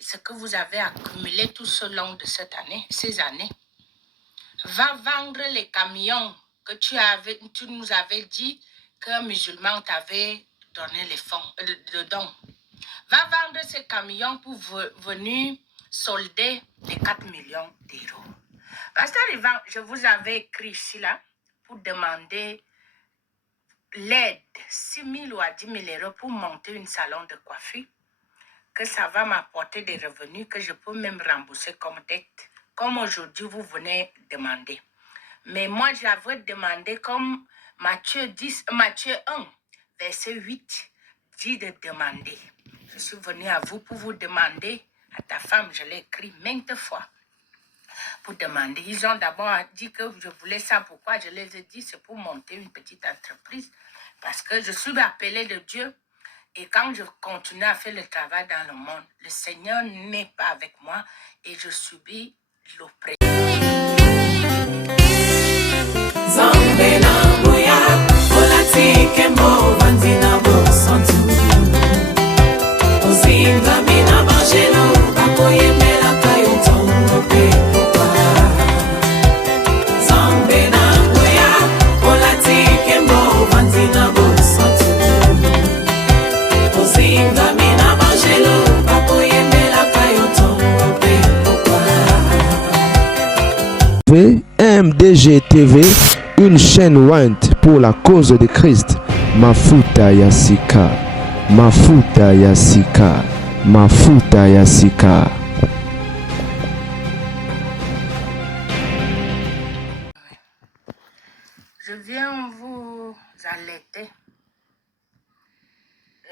ce que vous avez accumulé tout au long de ces années, va vendre les camions que tu nous avais dit qu'un musulman t'avait donné les fonds, le don. Va vendre ces camions pour venir solder les 4 millions d'euros. Pasteur Ivan, je vous avais écrit ici là pour demander l'aide, 6 000 ou à 10 000 euros pour monter un salon de coiffure, que ça va m'apporter des revenus que je peux même rembourser comme dette, comme aujourd'hui vous venez demander. Mais moi, j'avais demandé comme Matthieu 1, verset 8, dit de demander. Je suis venue à vous pour vous demander, à ta femme, je l'ai écrit maintes fois, pour demander. Ils ont d'abord dit que je voulais ça. Pourquoi? Je les ai dit, c'est pour monter une petite entreprise. Parce que je suis appelée de Dieu. Et quand je continue à faire le travail dans le monde, le Seigneur n'est pas avec moi et je subis l'oppression. MDG TV, une chaîne Went pour la cause de Christ. Mafuta Yasika, Mafuta Yasika, Mafuta Yasika. Je viens vous alerter.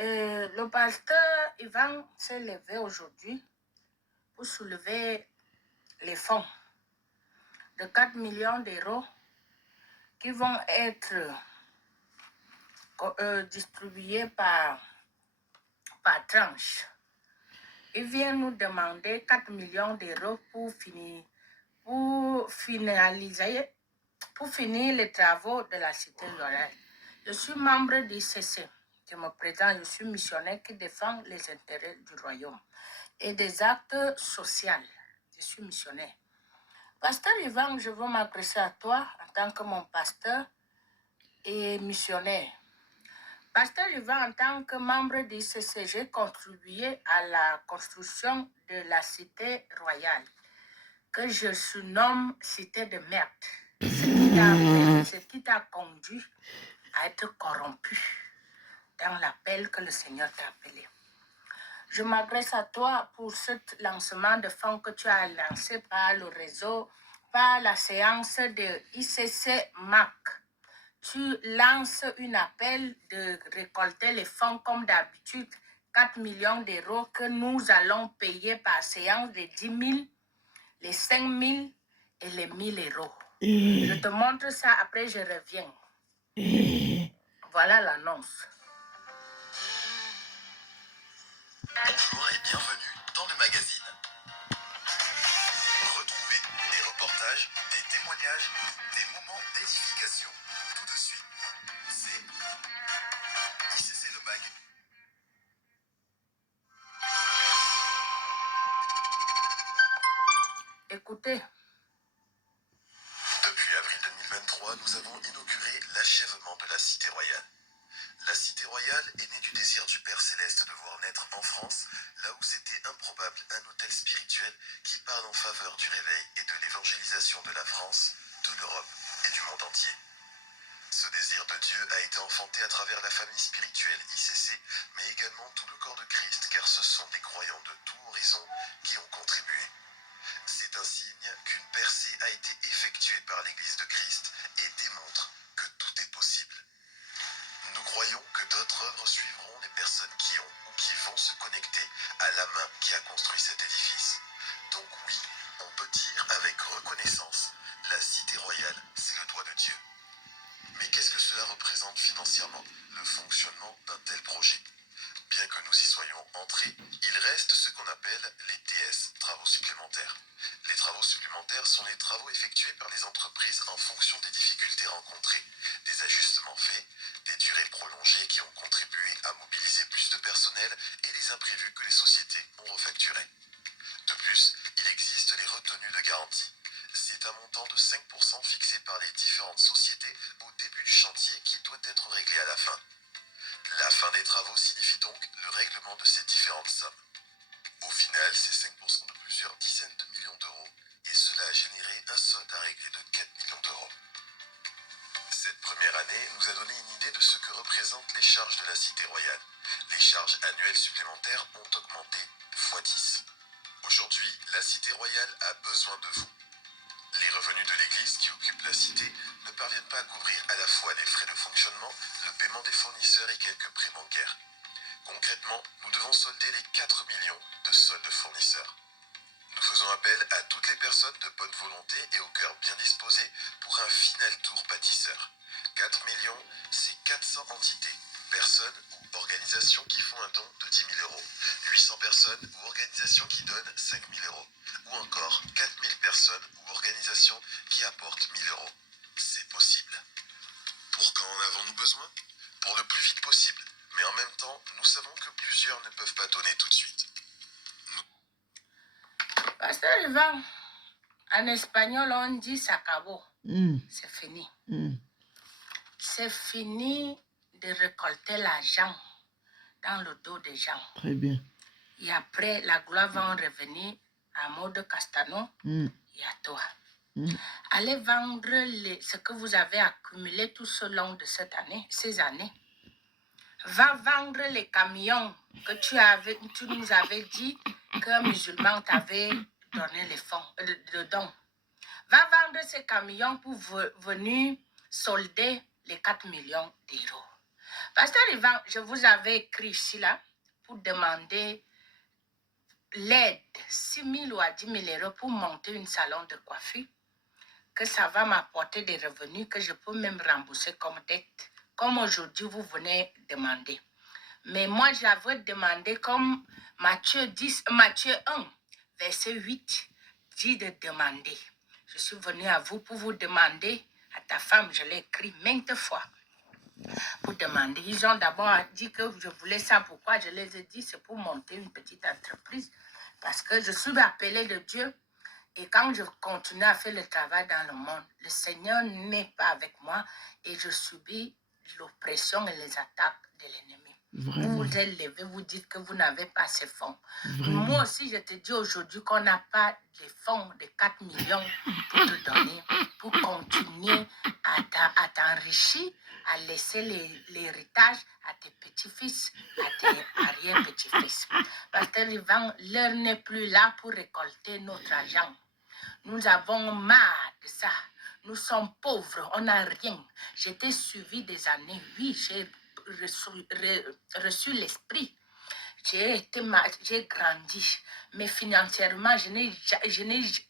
Le pasteur Ivan s'est levé aujourd'hui pour soulever les fonds de 4 millions d'euros qui vont être distribués par tranche. Il vient nous demander 4 millions d'euros pour finir les travaux de la cité rurale. Je suis membre du ICC. Je me présente, je suis missionnaire qui défend les intérêts du royaume et des actes sociaux. Je suis missionnaire. Pasteur Ivan, je veux m'adresser à toi en tant que mon pasteur et missionnaire. Pasteur Ivan, en tant que membre du ICC, j'ai contribué à la construction de la cité royale, que je surnomme cité de merde. Ce qui t'a conduit à être corrompu dans l'appel que le Seigneur t'a appelé. Je m'adresse à toi pour ce lancement de fonds que tu as lancé par le réseau, par la séance de ICC MAC. Tu lances un appel de récolter les fonds comme d'habitude, 4 millions d'euros que nous allons payer par séance de 10 000, les 5 000 et les 1 000 euros. Je te montre ça, après je reviens. Voilà l'annonce. Bonjour et bienvenue dans le magazine. Retrouvez des reportages, des témoignages, des moments d'édification. Tout de suite, c'est ICC le mag. Écoutez. Depuis avril 2023, nous avons inauguré l'achèvement de la Cité Royale. La Cité Royale est née du désir du Père Céleste de voir naître en France, là où c'était improbable, un hôtel spirituel qui parle en faveur du réveil et de l'évangélisation de la France, de l'Europe et du monde entier. Ce désir de Dieu a été enfanté à travers la famille spirituelle ICC, mais également tout le corps de Christ, car ce sont des croyants de tout horizon qui ont contribué. C'est un signe qu'une percée a été effectuée par l'Église de Christ et démontre que tout est possible. Nous croyons que d'autres œuvres suivront les personnes qui ont ou qui vont se connecter à la main qui a construit cet édifice. Donc oui, on peut dire avec reconnaissance, la Cité Royale, c'est le doigt de Dieu. Mais qu'est-ce que cela représente financièrement, le fonctionnement d'un tel projet? Bien que nous y soyons entrés, il reste ce qu'on appelle les TS, travaux supplémentaires. Les travaux supplémentaires sont les travaux effectués par les entreprises en fonction des difficultés rencontrées, des ajustements faits, des durées prolongées qui ont contribué à mobiliser plus de personnel et les imprévus que les sociétés ont refacturés. cité royale a besoin de vous. Les revenus de l'église qui occupe la cité ne parviennent pas à couvrir à la fois les frais de fonctionnement, le paiement des fournisseurs et quelques prêts bancaires. Concrètement, nous devons solder les 4 millions de soldes fournisseurs. Nous faisons appel à toutes les personnes de bonne volonté et au cœur bien disposé pour un final tour bâtisseur. 4 millions, c'est 400 entités, personnes ou organisations qui font un don de 10 000 euros, 800 personnes ou organisations qui donnent 5 000 euros, ou encore 4 000 personnes ou organisations qui apportent 1 000 euros. C'est possible. Pour quand en avons-nous besoin? Pour le plus vite possible, mais en même temps, nous savons que plusieurs ne peuvent pas donner tout de suite. Pasteur Ivan, en espagnol, on dit s'acabó. C'est fini. C'est fini de récolter l'argent dans le dos des gens. Très bien. Et après, la gloire va en revenir à mode Castano et à toi. Allez vendre ce que vous avez accumulé tout au long de ces années. Va vendre les camions que tu nous avais dit qu'un musulman t'avait donné les fonds, le don. Va vendre ces camions pour venir solder les 4 millions d'euros. Pasteur Ivan, je vous avais écrit ici là pour demander l'aide, 6 000 ou à 10 000 euros pour monter un salon de coiffure, que ça va m'apporter des revenus que je peux même rembourser comme dette, comme aujourd'hui vous venez demander. Mais moi, j'avais demandé comme Matthieu 1, verset 8, dit de demander. Je suis venue à vous pour vous demander, à ta femme, je l'ai écrit maintes fois, pour demander. Ils ont d'abord dit que je voulais ça. Pourquoi? Je les ai dit, c'est pour monter une petite entreprise. Parce que je suis appelée de Dieu. Et quand je continue à faire le travail dans le monde, le Seigneur n'est pas avec moi et je subis l'oppression et les attaques de l'ennemi. Vraiment. Vous vous êtes levé, vous dites que vous n'avez pas ces fonds. Vraiment. Moi aussi, je te dis aujourd'hui qu'on n'a pas de fonds de 4 millions pour te donner, pour continuer à t'enrichir, à laisser l'héritage à tes petits-fils, à tes arrière-petits-fils. Pasteur Ivan, l'heure n'est plus là pour récolter notre argent. Nous avons marre de ça. Nous sommes pauvres, on n'a rien. J'étais suivi des années. Oui, j'ai reçu l'esprit. J'ai grandi. Mais financièrement, je n'ai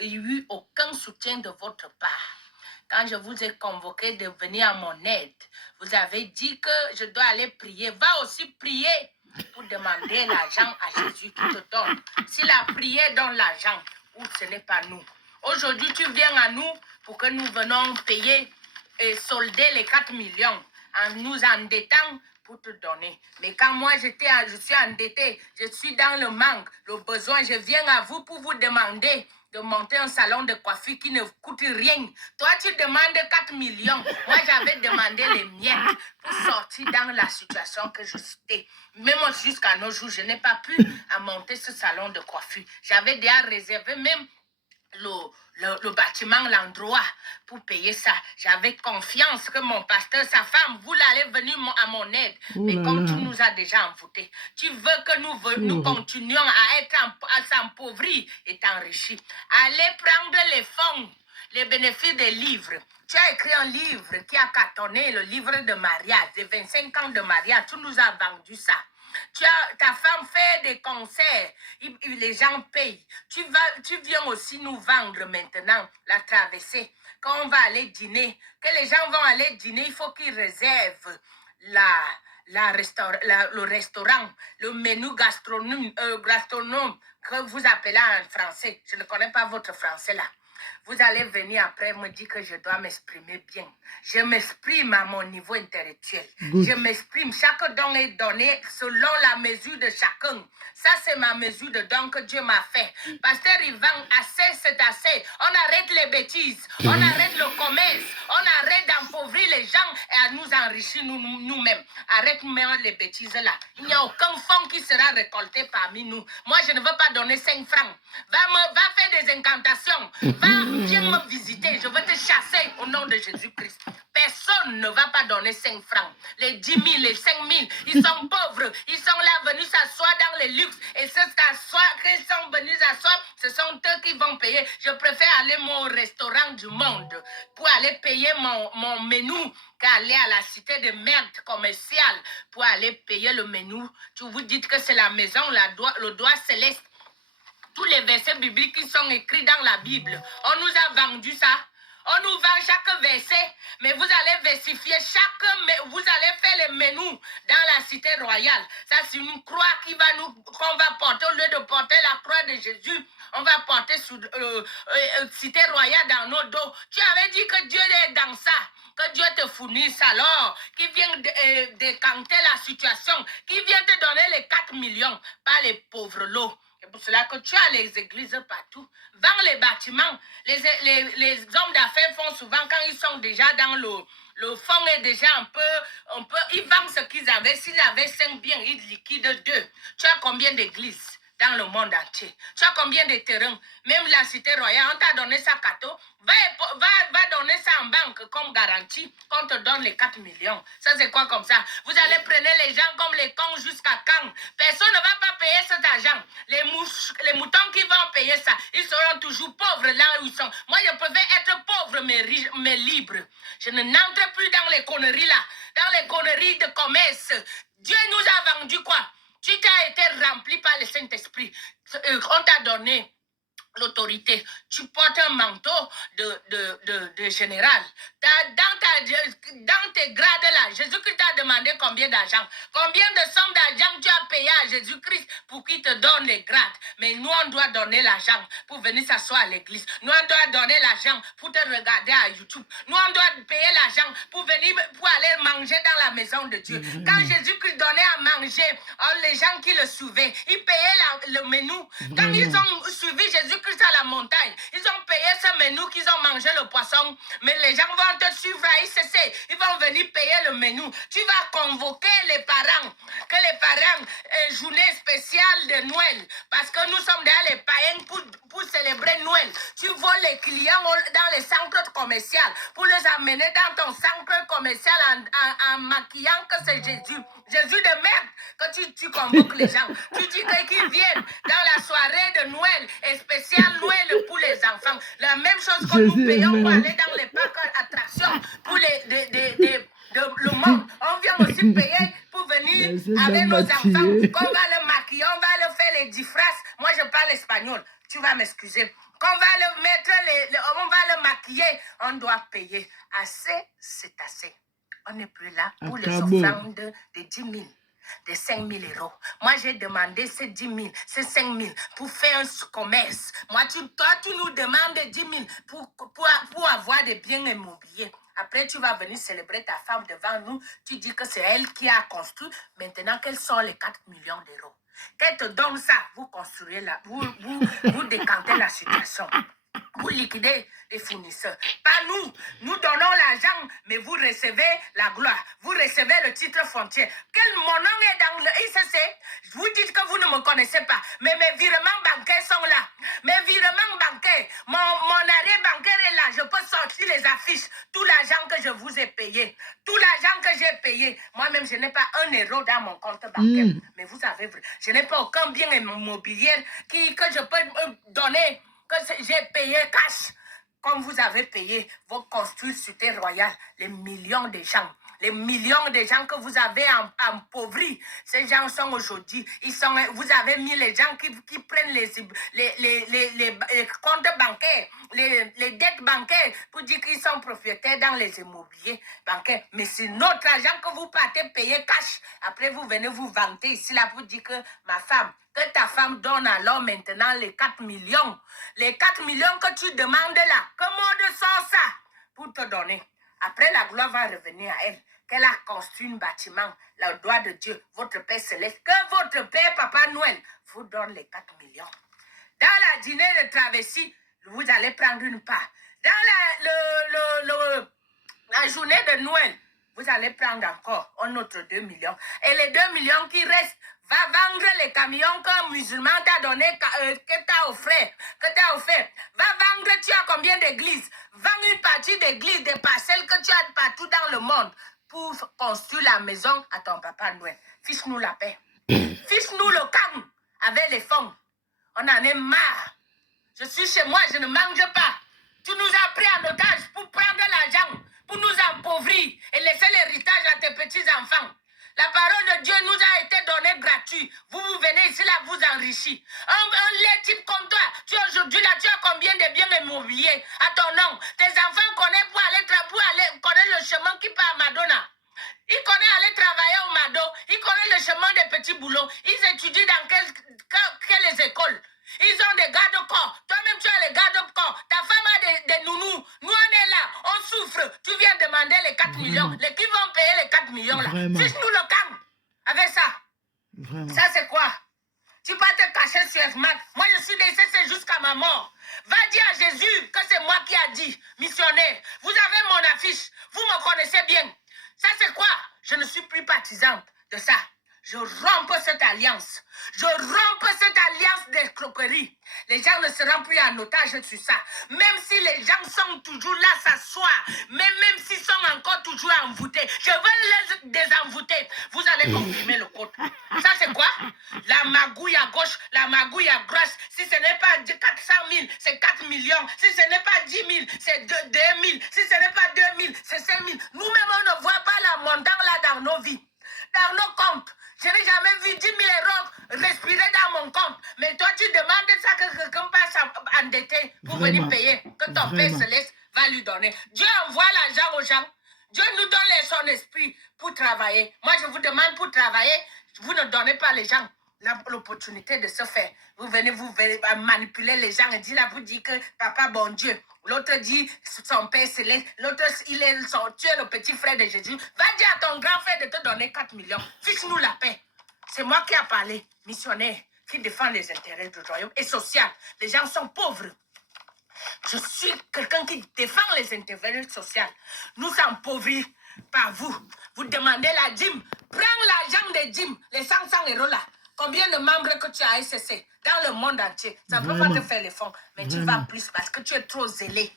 eu aucun soutien de votre part. Quand je vous ai convoqué de venir à mon aide, vous avez dit que je dois aller prier. Va aussi prier pour demander l'argent à Jésus qui te donne. Si la prière donne l'argent, ou ce n'est pas nous. Aujourd'hui, tu viens à nous pour que nous venons payer et solder les 4 millions en nous endettant pour te donner. Mais quand moi, je suis endettée, je suis dans le manque, le besoin, je viens à vous pour vous demander de monter un salon de coiffure qui ne coûte rien. Toi, tu demandes 4 millions. Moi, j'avais demandé les miettes pour sortir dans la situation que je suis. Même jusqu'à nos jours, je n'ai pas pu monter ce salon de coiffure. J'avais déjà réservé même le bâtiment, l'endroit pour payer ça. J'avais confiance que mon pasteur, sa femme, vous allez venir à mon aide. Mais comme tu nous as déjà envoûtés, tu veux que nous continuions à s'appauvrir et t'enrichir. Allez prendre les fonds, les bénéfices des livres. Tu as écrit un livre qui a cartonné, le livre de mariage, de 25 ans de mariage. Tu nous as vendu ça. Ta femme fait des concerts, les gens payent. Tu viens aussi nous vendre maintenant la traversée. Quand on va aller dîner, que les gens vont aller dîner, il faut qu'ils réservent le restaurant, le menu gastronome que vous appelez en français. Je ne connais pas votre français là. Vous allez venir après me dire que je dois m'exprimer bien. Je m'exprime à mon niveau intellectuel. Je m'exprime. Chaque don est donné selon la mesure de chacun. Ça, c'est ma mesure de don que Dieu m'a fait. Pasteur Ivan, assez, c'est assez. On arrête les bêtises. On arrête le commerce. On arrête d'appauvrir les gens et à nous enrichir nous-mêmes. Arrête-moi les bêtises là. Il n'y a aucun fonds qui sera récolté parmi nous. Moi, je ne veux pas donner 5 francs. Va faire des incantations. Va viens me visiter, je vais te chasser au nom de Jésus-Christ. Personne ne va pas donner 5 francs. Les 10 000, les 5 000, ils sont pauvres. Ils sont là venus s'asseoir dans les luxes. Et ceux qu'ils sont venus s'asseoir, ce sont eux qui vont payer. Je préfère aller au restaurant du monde pour aller payer mon menu qu'aller à la cité de merde commerciale pour aller payer le menu. Tu vous dites que c'est la maison, le doigt céleste. Tous les versets bibliques qui sont écrits dans la Bible, on nous a vendu ça. On nous vend chaque verset, mais vous allez versifier vous allez faire le menu dans la cité royale. Ça, c'est une croix qu'on va porter, au lieu de porter la croix de Jésus, on va porter sous cité royale dans nos dos. Tu avais dit que Dieu est dans ça, que Dieu te fournisse alors, qui vient décanter la situation, qui vient te donner les 4 millions, pas les pauvres lots. C'est pour cela que tu as les églises partout. Dans les bâtiments, les hommes d'affaires font souvent, quand ils sont déjà dans le fond est déjà un peu, ils vendent ce qu'ils avaient. S'ils avaient 5 biens, ils liquident 2. Tu as combien d'églises dans le monde entier? Tu as combien de terrains? Même la cité royale, on t'a donné ça cadeau. Va donner ça en banque comme garantie qu'on te donne les 4 millions. Ça, c'est quoi comme ça? Vous allez prendre les gens comme les cons jusqu'à quand? Personne ne va pas payer cet argent. Les moutons qui vont payer ça, ils seront toujours pauvres là où ils sont. Moi, je préfère être pauvre mais libre. Je n'entre plus dans les conneries là, dans les conneries de commerce. Dieu nous a vendu quoi? Tu t'as été rempli par le Saint-Esprit. On t'a donné l'autorité. Tu portes un manteau de général. Dans tes grades là, Jésus-Christ t'a demandé combien d'argent. Combien de sommes d'argent tu as payé à Jésus-Christ pour qu'il te donne les grades. Mais nous, on doit donner l'argent pour venir s'asseoir à l'église. Nous, on doit donner l'argent pour te regarder à YouTube. Nous, on doit payer l'argent pour aller manger dans la maison de Dieu. Quand Jésus-Christ donnait à manger, les gens qui le suivaient, ils payaient le menu. Quand ils ont suivi Jésus-Christ à la montagne, ils ont payé ce menu qu'ils ont mangé le poisson, mais les gens vont te suivre à ICC, ils vont venir payer le menu. Tu vas convoquer les parents, que les parents journée spéciale de Noël, parce que nous sommes derrière les païens pour célébrer Noël. Tu voles les clients dans les centres commerciaux pour les amener dans ton centre commercial en maquillant que c'est Jésus. Jésus de merde, que tu convoques les gens. Tu dis qu'ils viennent dans la soirée de Noël et spécial Noël pour les enfants. La même chose que nous payons pour aller dans les parcs d'attractions pour le monde. On vient aussi payer pour venir avec nos enfants. Qu'on va le maquiller, on va le faire les 10 phrases. Moi, je parle espagnol. Tu vas m'excuser. Qu'on va le mettre, on va le maquiller. On doit payer. Assez, c'est assez. On n'est plus là pour les offrandes de 10 000. De 5 000 euros. Moi, j'ai demandé ces 10 000, ces 5 000 pour faire un commerce. Moi, toi, tu nous demandes 10 000 pour avoir des biens immobiliers. Après, tu vas venir célébrer ta femme devant nous. Tu dis que c'est elle qui a construit. Maintenant, quels sont les 4 millions d'euros? Qu'elle te donne ça, vous construisez là, vous décantez la situation. Vous liquidez les fournisseurs. Pas nous. Nous donnons l'argent, mais vous recevez la gloire. Vous recevez le titre frontière. Mon nom est dans le ICC. Vous dites que vous ne me connaissez pas. Mais mes virements bancaires sont là. Mes virements bancaires, mon arrêt bancaire est là. Je peux sortir les affiches. Tout l'argent que je vous ai payé. Tout l'argent que j'ai payé. Moi-même, je n'ai pas 1 euro dans mon compte bancaire. Mais vous savez, je n'ai pas aucun bien immobilier que je peux donner. Que j'ai payé cash, comme vous avez payé vos construits sur terre royale, les millions de gens que vous avez empauvris. Ces gens sont aujourd'hui, vous avez mis les gens qui prennent les comptes bancaires, les dettes bancaires pour dire qu'ils sont propriétaires dans les immobiliers bancaires. Mais c'est notre argent que vous partez payer cash. Après, vous venez vous vanter ici là pour dire que ma femme, que ta femme donne alors maintenant les 4 millions. Les 4 millions que tu demandes là, comment de sort ça pour te donner? Après, la gloire va revenir à elle. Qu'elle a construit un bâtiment, le doigt de Dieu, votre Père Céleste, que votre Père Papa Noël vous donne les 4 millions. Dans la dîner de traversée, vous allez prendre une part. Dans la journée de Noël, vous allez prendre encore un autre 2 millions. Et les 2 millions qui restent, va vendre les camions qu'un musulman t'a donné, que t'as offert. Va vendre, tu as combien d'églises? Vends une partie d'églises, des parcelles que tu as partout dans le monde pour construire la maison à ton papa Noël. Fiche-nous la paix. Fiche-nous le calme avec les fonds. On en est marre. Je suis chez moi, je ne mange pas. Tu nous as pris en otage pour prendre l'argent, pour nous appauvrir et laisser l'héritage à tes petits-enfants. La parole de Dieu nous a été donnée gratuite. Vous venez ici, là, vous enrichir. Un lait type comme toi, aujourd'hui, là, tu as combien de biens immobiliers à ton nom? Tes enfants connaissent pour aller connaissent le chemin qui part à Madonna. Ils connaissent aller travailler au Mado. Ils connaissent le chemin des petits boulots. Ils étudient dans quelles écoles. Ils ont des gardes-corps. Toi-même, tu as les gardes-corps. Ta femme a des nounous. Nous, on est là. On souffre. Tu viens demander les 4 millions. Les qui vont payer les 4 millions là? Fiche-nous le calme. Avec ça. Vraiment. Ça, c'est quoi? Tu peux te cacher sur Smart. Moi, je suis décédé jusqu'à ma mort. Va dire à Jésus que c'est moi qui a dit. Missionnaire. Vous avez mon affiche. Vous me connaissez bien. Ça, c'est quoi? Je ne suis plus partisante de ça. Je romps cette alliance. Je romps cette alliance d'escroquerie. Les gens ne seront plus en otage sur ça. Même si les gens sont toujours là, s'asseoir. Même s'ils sont encore toujours envoûtés. Je veux les désenvoûter. Vous allez confirmer le code. Ça, c'est quoi? La magouille à gauche, la magouille à droite. Si ce n'est pas 400 000, c'est 4 millions. Si ce n'est pas 10 000, c'est 2 000. Si ce n'est pas 2 000, c'est 5 000. Nous-mêmes, on ne voit pas la montagne là dans nos vies. Dans nos comptes. Je n'ai jamais vu 10 000 euros respirer dans mon compte. Mais toi, tu demandes ça que quelqu'un passe endetté pour venir payer. Que ton Père Céleste va lui donner. Dieu envoie l'argent aux gens. Dieu nous donne son esprit pour travailler. Moi, je vous demande pour travailler. Vous ne donnez pas les gens l'opportunité de se faire. Vous venez manipuler les gens et dire là, vous dites que papa bon Dieu. L'autre dit son Père Céleste. L'autre, tu es le petit frère de Jésus. Va dire à ton grand frère de te donner 4 millions. Fiche-nous la paix. C'est moi qui ai parlé, missionnaire, qui défend les intérêts du royaume et social. Les gens sont pauvres. Je suis quelqu'un qui défend les intérêts sociaux. Nous sommes appauvris par vous. Vous demandez la dîme. Prends l'argent des dîmes, les 500 euros là. Combien de membres que tu as SCC dans le monde entier? Ça ne peut pas te faire les fonds, mais tu vas plus parce que tu es trop zélé.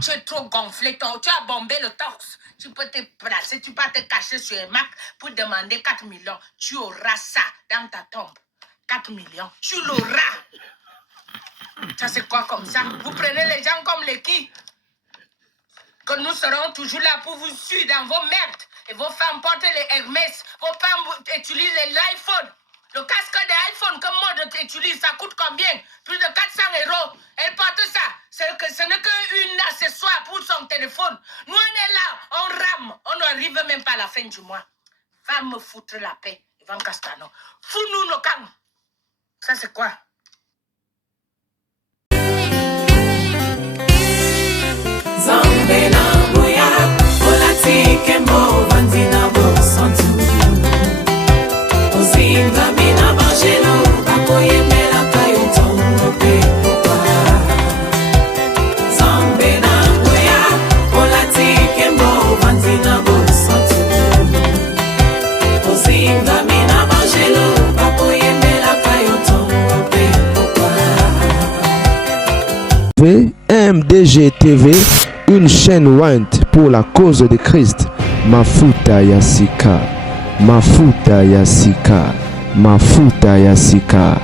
Tu es trop gonflé. Tu as bombé le torse. Tu peux te placer, tu peux te cacher sur un Mac pour demander 4 millions. Tu auras ça dans ta tombe. 4 millions. Tu l'auras. Ça, c'est quoi comme ça? Vous prenez les gens comme les qui? Que nous serons toujours là pour vous suivre dans vos merdes. Et vos femmes portent les Hermès. Vos femmes utilisent l'iPhone. Le casque d'iPhone que moi utilise, ça coûte combien? Plus de 400 euros. Elle porte ça. Ce n'est qu'une accessoire pour son téléphone. Nous, on est là, on rame. On n'arrive même pas à la fin du mois. Va me foutre la paix, Ivan Castano. Fous-nous le camp. Ça, c'est quoi? MDG TV, une chaîne Want pour la cause de Christ. Mafuta Yasika, Mafuta Yasika, Mafuta Yasika.